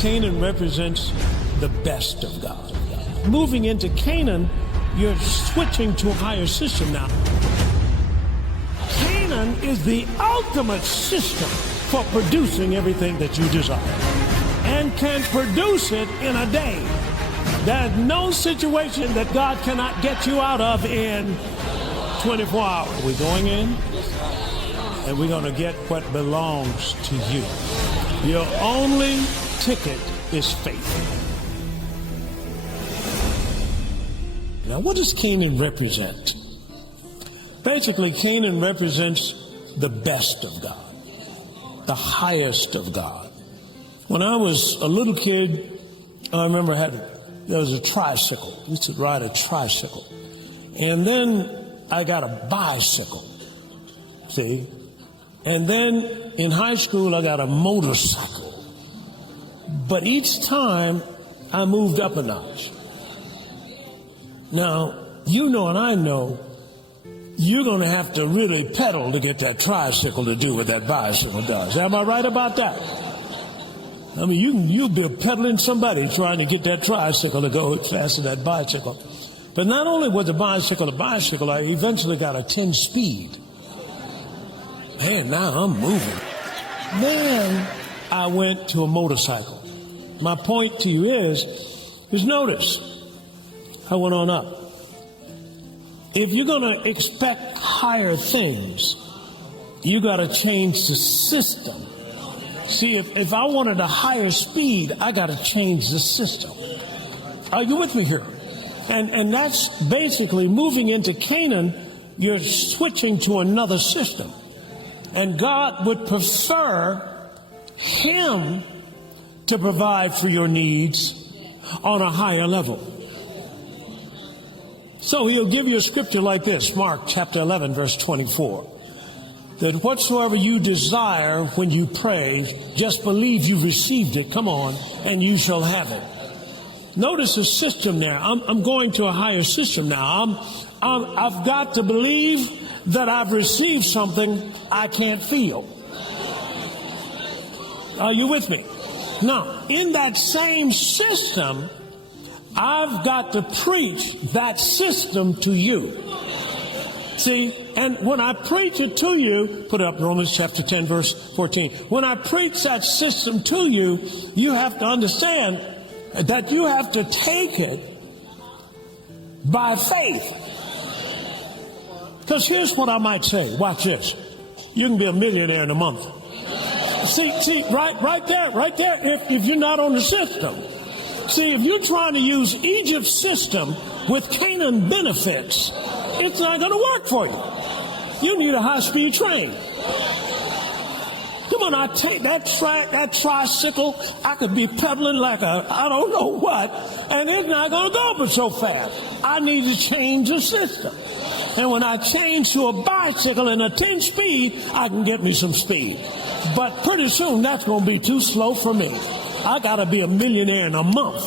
Canaan represents the best of God. Moving into Canaan, you're switching to a higher system now. Canaan is the ultimate system for producing everything that you desire and can produce it in a day. There's no situation that God cannot get you out of in 24 hours. We're going in and we're going to get what belongs to you. Your only ticket is faith. Now, what does Canaan represent? Basically, Canaan represents the best of God, the highest of God. When I was a little kid, I remember there was a tricycle. I used to ride a tricycle. And then I got a bicycle, see? And then in high school, I got a motorcycle. But each time, I moved up a notch. Now, you know and I know, you're going to have to really pedal to get that tricycle to do what that bicycle does. Am I right about that? I mean, you'll be pedaling somebody trying to get that tricycle to go as fast as that bicycle. But not only was the bicycle a bicycle, I eventually got a 10-speed. Man, now I'm moving. Then I went to a motorcycle. My point to you is notice, I went on up. If you're going to expect higher things, you got to change the system. See, if I wanted a higher speed, I got to change the system. Are you with me here? And that's basically moving into Canaan, you're switching to another system. And God would prefer Him to provide for your needs on a higher level. So He'll give you a scripture like this, Mark chapter 11, verse 24. That whatsoever you desire when you pray, just believe you received it, come on, and you shall have it. Notice the system now. I'm going to a higher system now. I've got to believe that I've received something I can't feel. Are you with me? Now, in that same system, I've got to preach that system to you. See, and when I preach it to you, put up Romans chapter 10, verse 14. When I preach that system to you, you have to understand that you have to take it by faith. Because here's what I might say. Watch this. You can be a millionaire in a month. See, right there. If you're not on the system. See, if you're trying to use Egypt's system with Canaan benefits, it's not going to work for you. You need a high-speed train. Come on, I take that tricycle. I could be pedaling like I don't know what, and it's not going to go but so fast. I need to change the system. And when I change to a bicycle and a 10-speed, I can get me some speed. But pretty soon, that's going to be too slow for me. I got to be a millionaire in a month.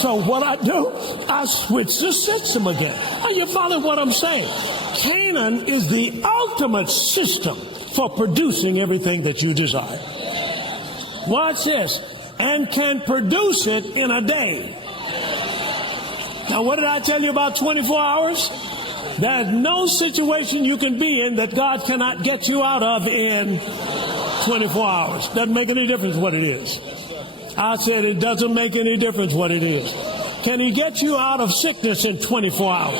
So what I do, I switch the system again. Are you following what I'm saying? Canaan is the ultimate system for producing everything that you desire. Watch this. And can produce it in a day. Now, what did I tell you about 24 hours? There's no situation you can be in that God cannot get you out of in 24 hours. Doesn't make any difference what it is. I said it doesn't make any difference what it is. Can He get you out of sickness in 24 hours?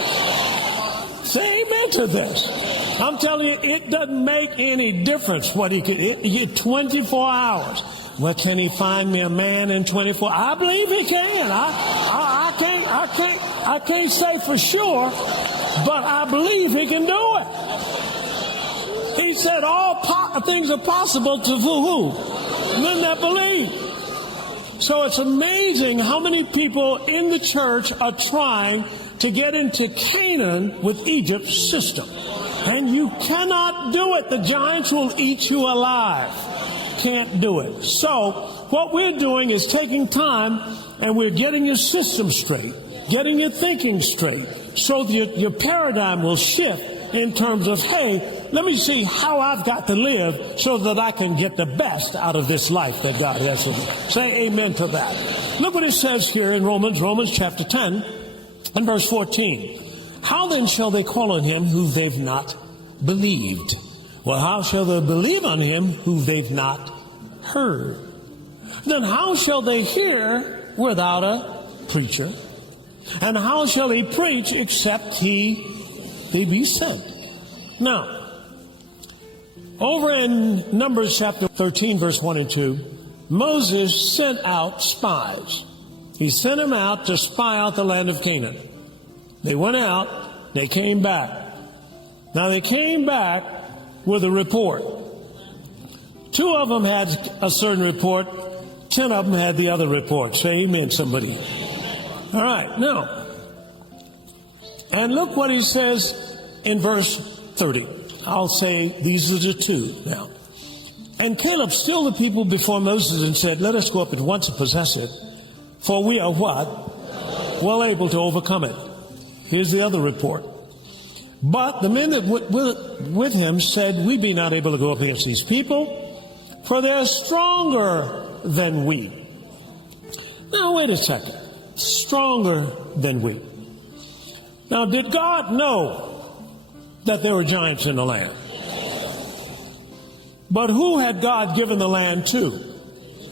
Say amen to this. I'm telling you, it doesn't make any difference what He can. 24 hours. Well, can He find me a man in 24? I believe He can. I can't say for sure, but I believe He can do it. He said all things are possible to who? Men that believe. So it's amazing how many people in the church are trying to get into Canaan with Egypt's system. And you cannot do it. The giants will eat you alive. Can't do it. So what we're doing is taking time and we're getting your system straight, getting your thinking straight, so that your paradigm will shift in terms of, hey, let me see how I've got to live so that I can get the best out of this life that God has for me. Say amen to that. Look what it says here in Romans chapter 10 and verse 14. How then shall they call on him who they've not believed? Well, how shall they believe on him who they've not heard? Then how shall they hear without a preacher? And how shall he preach except he be sent? Now, over in Numbers chapter 13, verse 1 and 2, Moses sent out spies. He sent them out to spy out the land of Canaan. They went out, they came back. Now they came back with a report. 2 of them had a certain report, 10 of them had the other report. Say amen, somebody. All right, now, and look what he says in verse 30. I'll say these are the 2 now. And Caleb stilled the people before Moses and said, let us go up at once and possess it, for we are what? Well able to overcome it. Here's the other report. But the men that with him said, we be not able to go up against these people, for they're stronger than we. Now, wait a second. Stronger than we. Now, did God know that there were giants in the land? But who had God given the land to?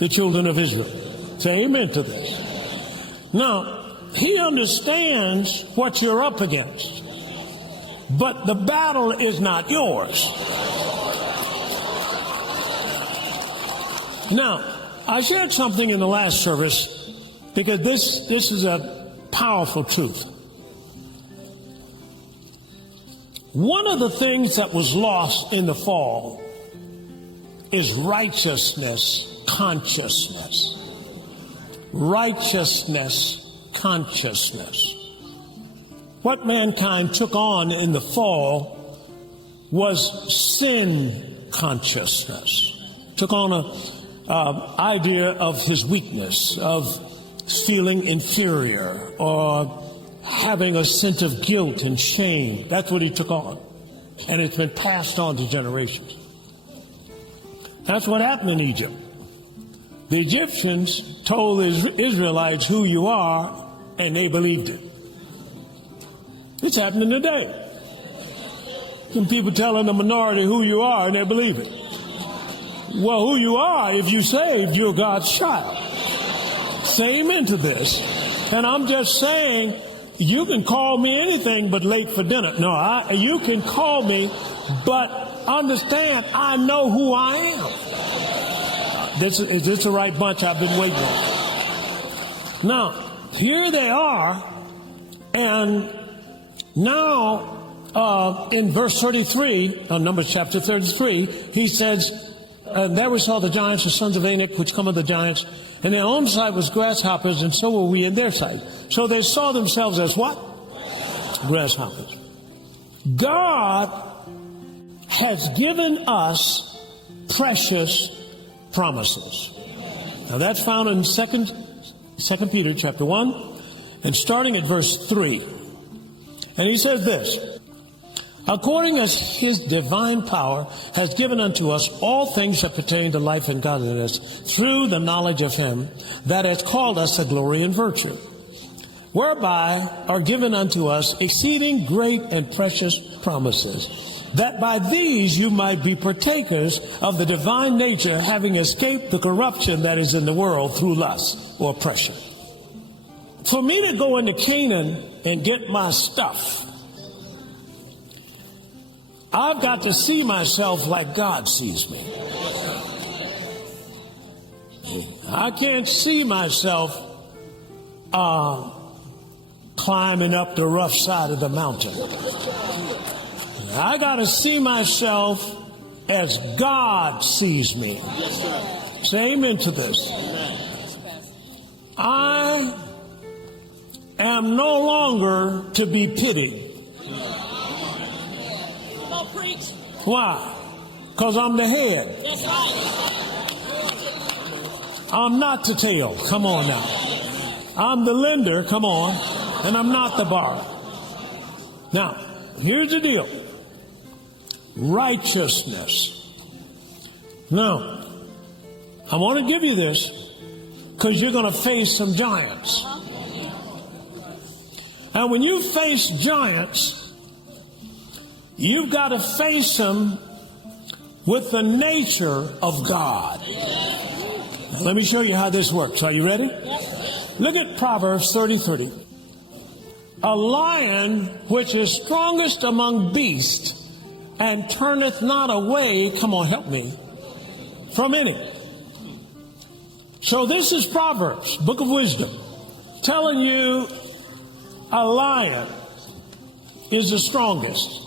The children of Israel. Say amen to this. Now, he understands what you're up against. But the battle is not yours. Now, I shared something in the last service because this is a powerful truth. One of the things that was lost in the fall is righteousness consciousness. Righteousness consciousness. What mankind took on in the fall was sin consciousness. Took on a idea of his weakness, of feeling inferior, or having a sense of guilt and shame. That's what he took on. And it's been passed on to generations. That's what happened in Egypt. The Egyptians told the Israelites who you are, and they believed it. It's happening today. Some people telling the minority who you are, and they believe it. Well, who you are, if you saved, you're God's child. Say amen to this. And I'm just saying, you can call me anything but late for dinner. No, you can call me, but understand, I know who I am. Is this the right bunch I've been waiting on? Now, here they are, and now in verse 33, Numbers chapter 33, he says, there we saw the giants, the sons of Anak, which come of the giants, and their own sight was grasshoppers, and so were we in their sight. So they saw themselves as what? Grasshoppers. God has given us precious promises. Now that's found in 2 Peter chapter 1, and starting at verse 3. And he says this, according as his divine power has given unto us all things that pertain to life and godliness, through the knowledge of him that has called us to glory and virtue, whereby are given unto us exceeding great and precious promises, that by these you might be partakers of the divine nature, having escaped the corruption that is in the world through lust or oppression. For me to go into Canaan and get my stuff, I've got to see myself like God sees me. I can't see myself climbing up the rough side of the mountain. I got to see myself as God sees me. Say amen to this. I am no longer to be pitied. Why? Because I'm the head. I'm not the tail. Come on now. I'm the lender. Come on. And I'm not the borrower. Now, here's the deal. righteousness. Now, I want to give you this because you're going to face some giants. And when you face giants, you've got to face them with the nature of God. Now, let me show you how this works. Are you ready? Look at Proverbs 30:30. A lion which is strongest among beasts and turneth not away, come on, help me, from any. So this is Proverbs, book of wisdom, telling you a lion is the strongest.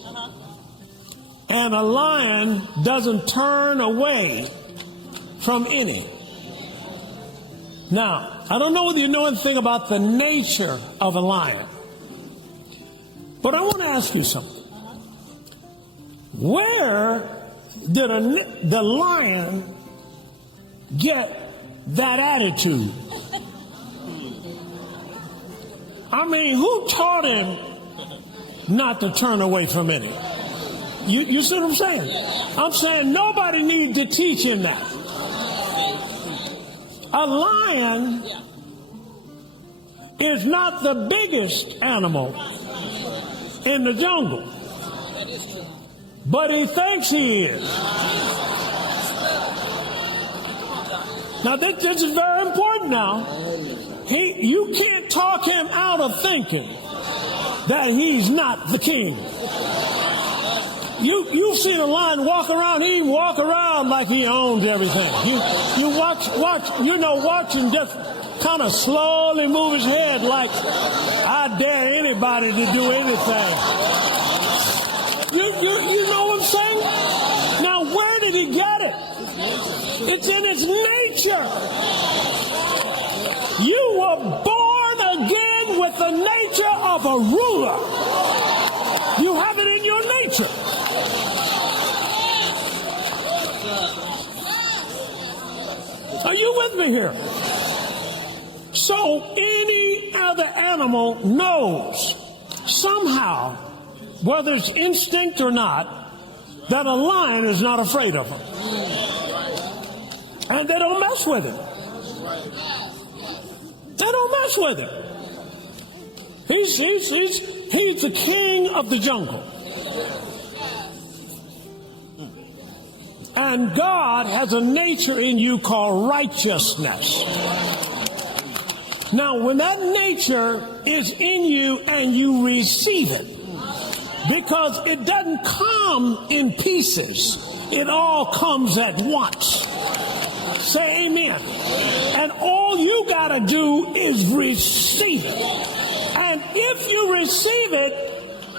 And a lion doesn't turn away from any. Now, I don't know whether you know anything about the nature of a lion, but I want to ask you something. Where did the lion get that attitude? I mean, who taught him not to turn away from any? You see what I'm saying? I'm saying nobody needs to teach him that. A lion is not the biggest animal in the jungle, but he thinks he is. Now, this is very important now. You can't talk him out of thinking that he's not the king. You've seen a lion walk around. He walk around like he owns everything. You watch him just kind of slowly move his head like, I dare anybody to do anything. You know what I'm saying? Now, where did he get it? It's in his nature. You were born again with the nature of a ruler. You have it in your nature. Are you with me here? So any other animal knows somehow, whether it's instinct or not, that a lion is not afraid of him. And they don't mess with him. They don't mess with him. He's the king of the jungle. And God has a nature in you called righteousness. Now, when that nature is in you and you receive it, because it doesn't come in pieces, it all comes at once. Say amen. And all you got to do is receive it. And if you receive it,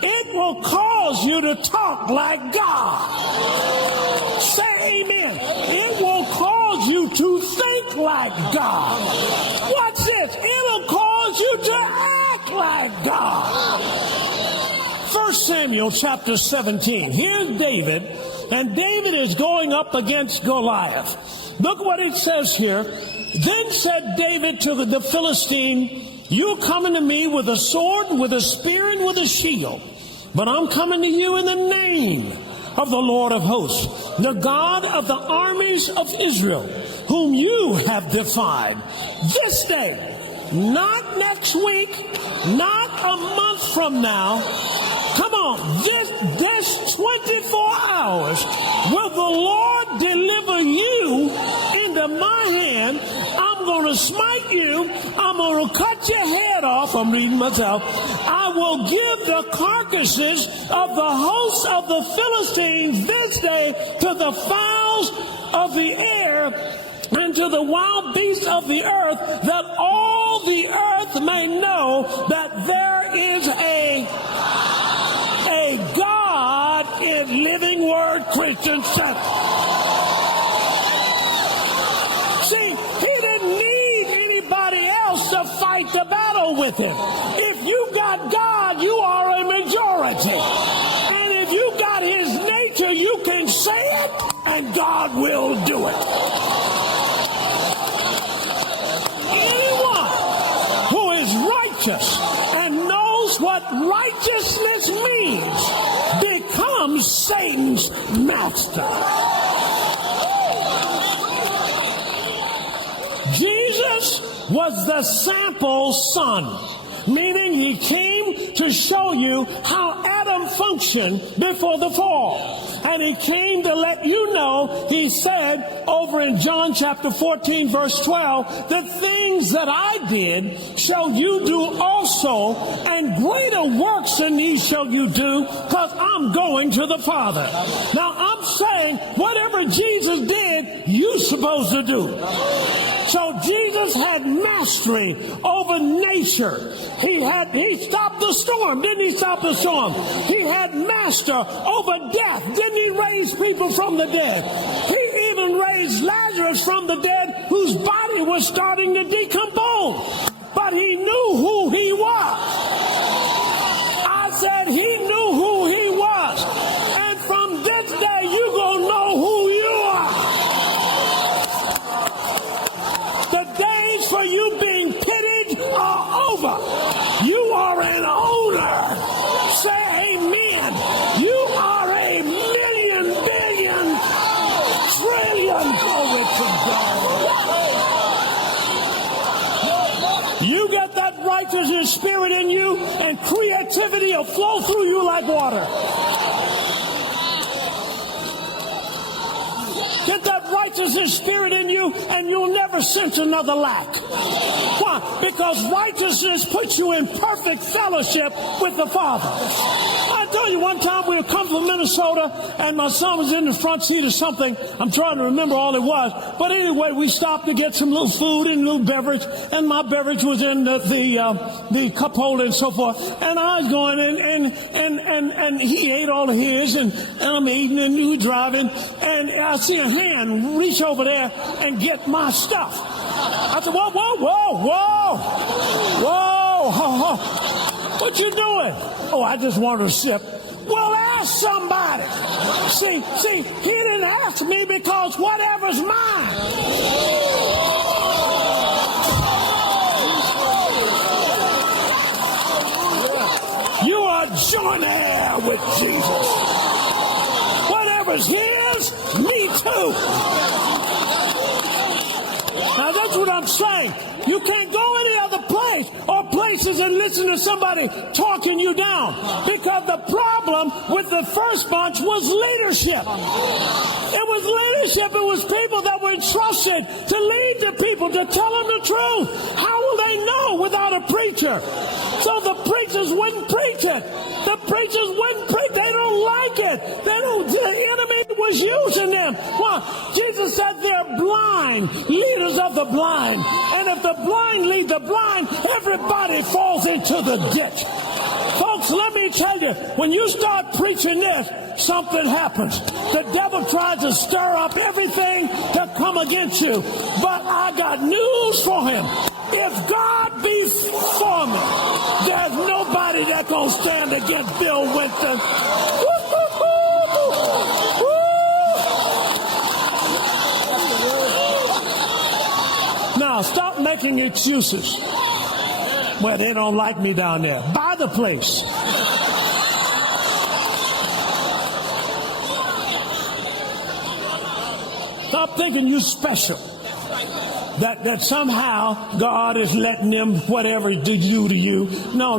it will cause you to talk like God. Say amen. It will cause you to think like God. Watch this. It'll cause you to act like God. 1 Samuel chapter 17. Here's David, and David is going up against Goliath. Look what it says here. Then said David to the Philistine, you're coming to me with a sword, with a spear, and with a shield. But I'm coming to you in the name of the Lord of hosts, the God of the armies of Israel, whom you have defied. This day, not next week, not a month from now, come on, this 24 hours, will the Lord deliver you into my hand. I'm going to smite you. I'm going to cut your head off. I'm reading myself. I will give the carcasses of the hosts of the Philistines this day to the fowls of the air and to the wild beasts of the earth, that all the earth may know that there is a God in Living Word Christian Center. See, he didn't need anybody else to fight the battle with him. If you got God, you are a majority. And if you got his nature, you can say it, and God will do it. Anyone who is righteous and knows what righteousness means becomes I'm Satan's master. Jesus was the sample son, meaning he came to show you how Adam functioned before the fall. And he came to let you know, he said over in John chapter 14, verse 12, the things that I did shall you do also, and greater works than these shall you do, because I'm going to the Father. Now I'm saying, whatever Jesus did, you're supposed to do. So Jesus had mastery over nature. He stopped the storm. Didn't he stop the storm? He had master over death. Didn't he raise people from the dead? He even raised Lazarus from the dead, whose body was starting to decompose. But he knew who he was. I said he knew who he was. And from this day, you're going to know who you are. The days for you being pitied are over. You are an owner. Say amen. You are a million, billion, trillion. Glory to God. You get that righteousness spirit in you, and creativity will flow through you like water. Get that righteousness spirit in you, and you'll never sense another lack. Why? Because righteousness puts you in perfect fellowship with the Father. I tell you, one time we had come from Minnesota, and my son was in the front seat of something. I'm trying to remember all it was. But anyway, we stopped to get some little food and a little beverage, and my beverage was in the cup holder and so forth. And I was going in, and he ate all of his, and I'm eating, and we were driving, and I see a hand reach over there and get my stuff. I said, whoa, whoa, whoa, whoa, whoa, whoa, whoa. What you doing? Oh, I just wanted a sip. Well, ask somebody. See, he didn't ask me because whatever's mine. You are joint heir with Jesus. Whatever's his, me too. Now that's what I'm saying. You can't go any other place or places and listen to somebody talking you down, because the problem with the first bunch was leadership. It was leadership. It was people that were entrusted to lead the people, to tell them the truth. How will they know without a preacher? So the preachers wouldn't preach it. The preachers wouldn't preach. They don't like it. The enemy was using them. Why? Jesus said they're blind, leaders of the blind. And if the blind lead the blind, everybody falls into the ditch. Folks, let me tell you, when you start preaching this, something happens. The devil tries to stir up everything to come against you. But I got news for him. If God be for me, there's nobody that's going to stand against Bill Winston. Now, stop making excuses. Well, they don't like me down there. Buy the place. Stop thinking you're special. That somehow God is letting them whatever they do to you. No.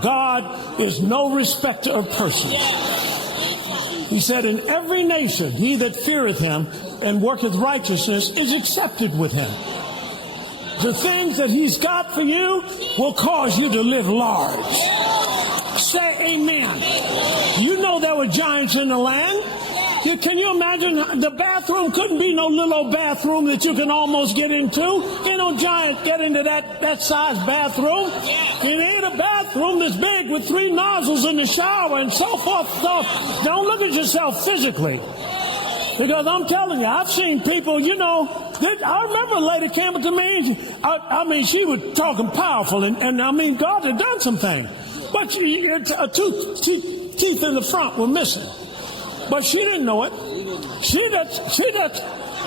God is no respecter of persons. He said, in every nation, he that feareth him and worketh righteousness is accepted with him. The things that he's got for you will cause you to live large. Say amen. You know there were giants in the land. Can you imagine? The bathroom couldn't be no little old bathroom that you can almost get into. Ain't no giant get into that size bathroom. It ain't a bathroom that's big with 3 nozzles in the shower and so forth. So don't look at yourself physically. Because I'm telling you, I've seen people, I remember a lady came up to me. I mean, she was talking powerful, and I mean, God had done some things. But two teeth in the front were missing. But she didn't know it.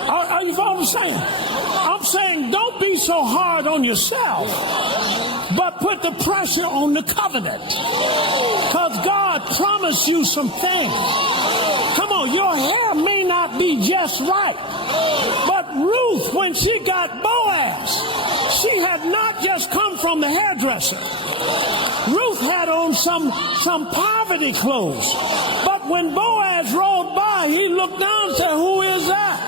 Are you following what I'm saying? I'm saying don't be so hard on yourself. but put the pressure on the covenant. Because God promised you some things. Come on, your hair may not be just right. But Ruth, when she got Boaz, she had not just come from the hairdresser. Ruth had on some poverty clothes. But when Boaz rode by, he looked down and said, "Who is that?"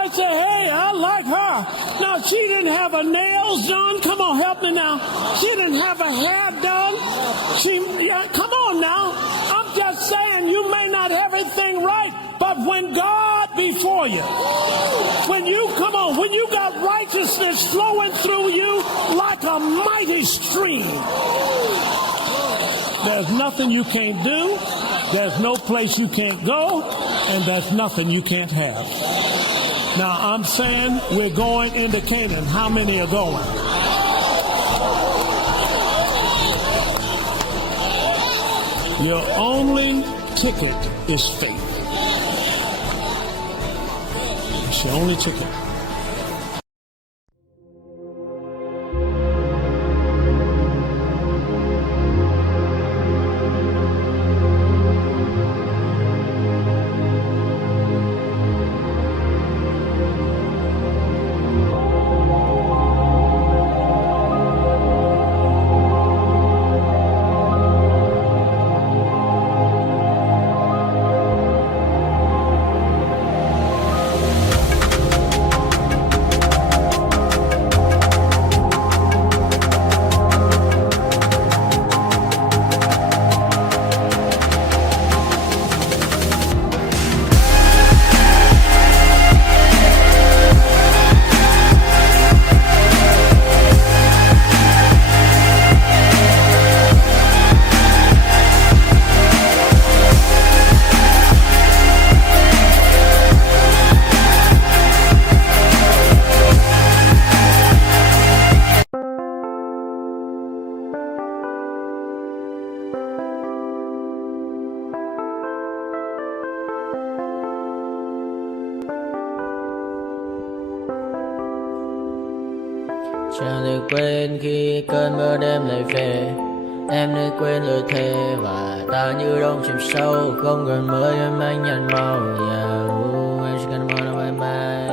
I said, "Hey, I like her." Now, she didn't have her nails done. Come on, help me now. She didn't have her hair done. Come on now. I'm just saying, you may not have everything right, but when God before you, when you got righteousness flowing through you like a mighty stream, there's nothing you can't do, there's no place you can't go, and there's nothing you can't have. Now, I'm saying we're going into Canaan. How many are going? Your only ticket is faith. It's your only ticket. Chẳng được quên khi cơn mưa đêm lại về. Em đã quên lời thề và ta như đông chìm sâu. Không còn mới em anh nhận màu. Em chỉ cần mơ đâu em bay.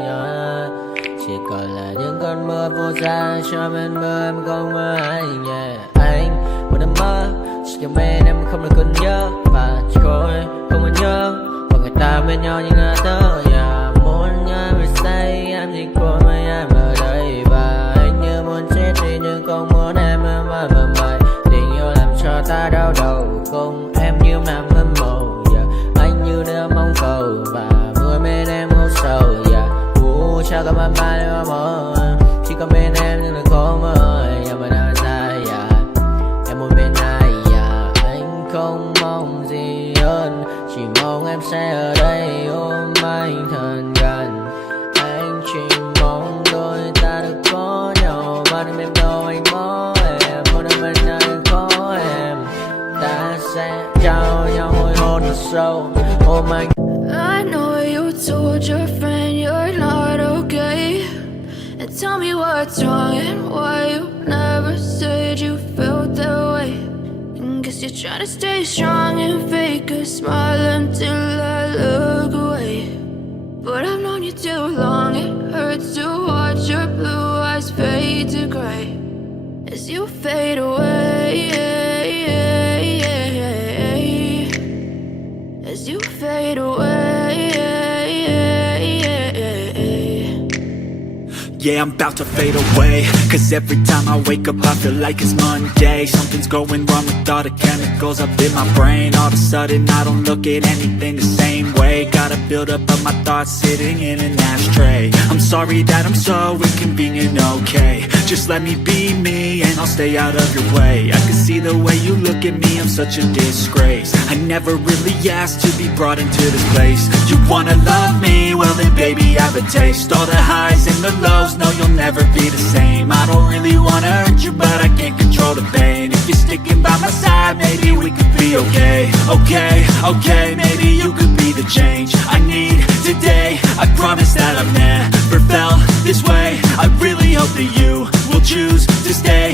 Chỉ còn là những cơn mưa vô giá. Cho bên mưa em không mơ anh. Anh một đêm mơ. Chỉ cần bên em không được cần nhớ. Và chỉ có em không muốn nhớ. Và người ta bên nhau như ngã tớ. Muốn nhớ về say em chỉ có mấy em ở đây. Và anh như muốn chết đi nhưng không muốn em mơ mày. Tình yêu làm cho ta đau đầu. Cùng em như nằm mơ mộng. Anh như đứa mong cầu. Và vui bên em ngủ sầu. Chào các bạn mai em mơ. Chỉ có bên em nhưng đừng có mơ. Mà đã dài em muốn bên ai. Anh không mong gì hơn. Chỉ mong em sẽ ở đây ôm anh thật gần. Anh chỉ mong đôi ta được có nhau. Mà đừng em đâu anh có em. Một đêm bên anh có em. Ta sẽ trao nhau môi hôn thật sâu. Ôm anh. I know you told your friend you're not okay. And tell me what's wrong and why you never said you felt that way. And guess you're trying to stay strong and fake a smile until I look away. But I've known you too long, it hurts to watch your blue eyes fade to gray as you fade away. As you fade away. Yeah, I'm about to fade away. Cause every time I wake up I feel like it's Monday. Something's going wrong with all the chemicals up in my brain. All of a sudden I don't look at anything the same way. Got a build up of my thoughts sitting in an ashtray. I'm sorry that I'm so inconvenient, okay. Just let me be me and I'll stay out of your way. I can see the way you look at me, I'm such a disgrace. I never really asked to be brought into this place. You wanna love me? Well then baby I have a taste. All the highs and the lows, no you'll never be the same. I don't really wanna hurt you but I can't control the pain. If you're sticking by my side maybe we could be okay. Okay, maybe you could be the change I need today. I promise that I've never felt this way. I really hope that you will choose to stay.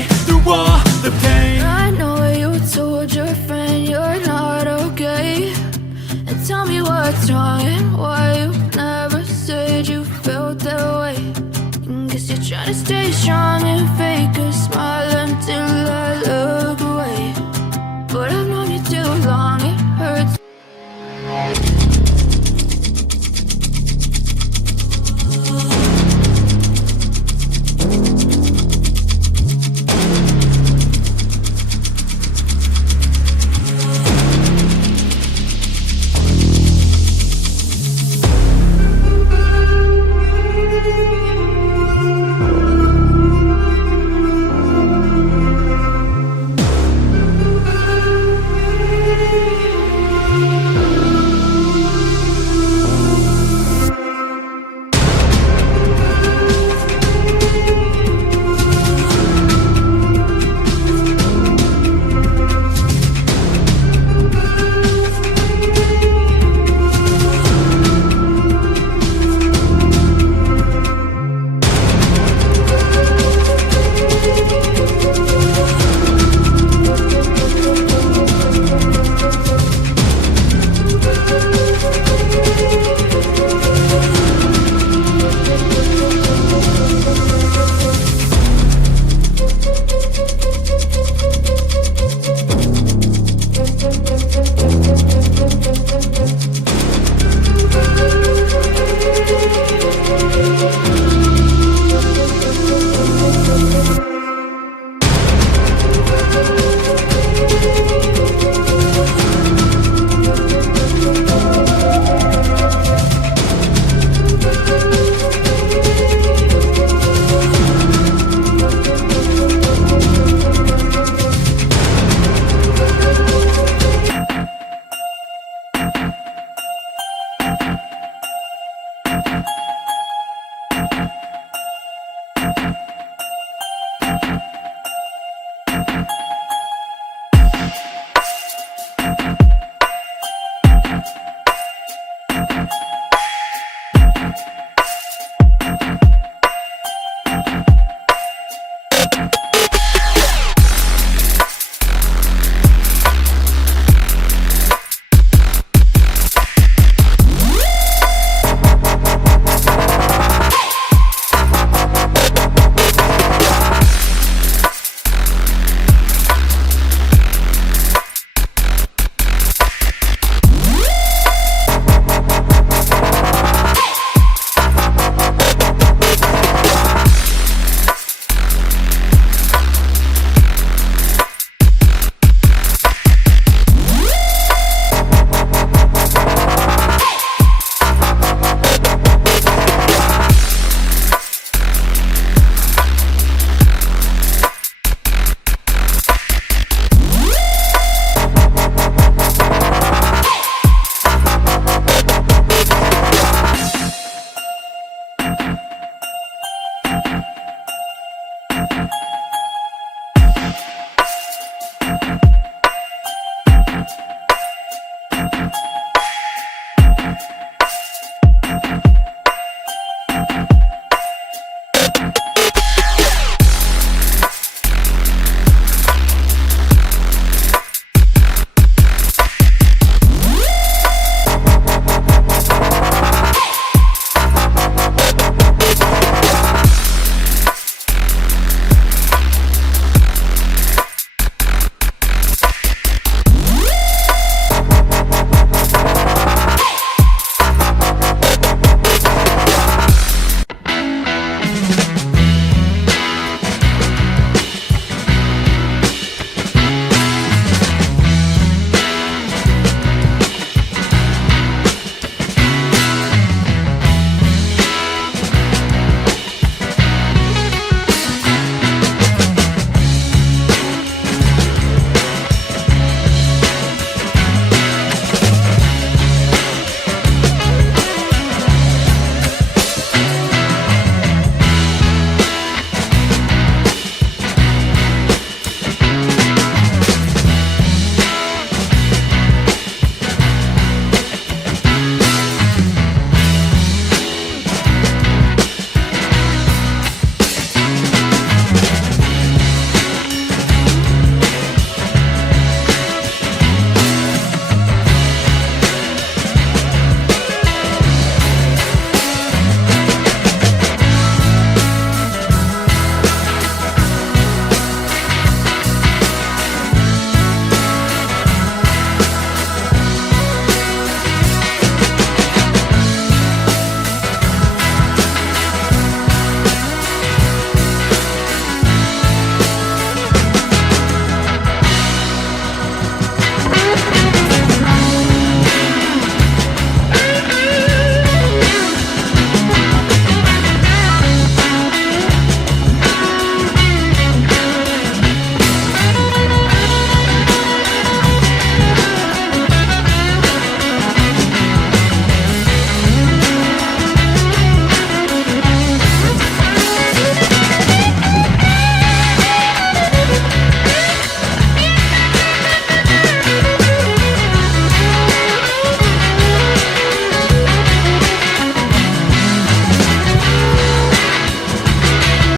strong and fake a smile until I love